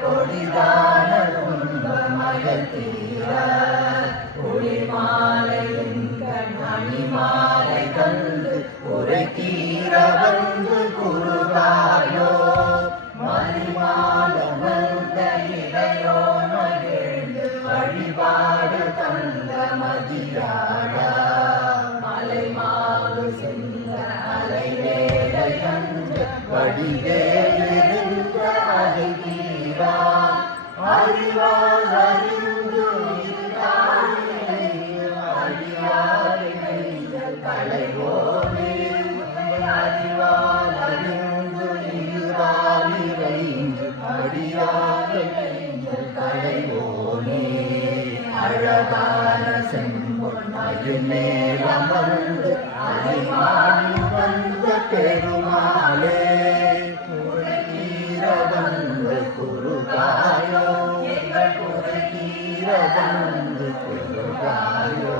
கொடிதான துன்பமகத்தீர ஒளிமாலையின் கண்மணிமாலை கண்டு உரை தீர வந்து குருகாயோ மணிமாலமந்த இடையோ மகிழ்ந்து வழிபாடு தந்த மதியாடா மலைமாறு சென்ற அலைவேலை கண்டு வடிவேலிருந்த அதை தீரா அறிவால் அறிந்து அழியாரை களைவோனே அறிவால் அறிந்து நீராளிரைந்து அடியாரை களைவோனே அழகான செம்பொன்மையில் மேலமர்ந்து அலைமாடி வந்த பெருமாளே வந்து குருகாயோ எங்கள் குறை தீர வந்து குருகாயோ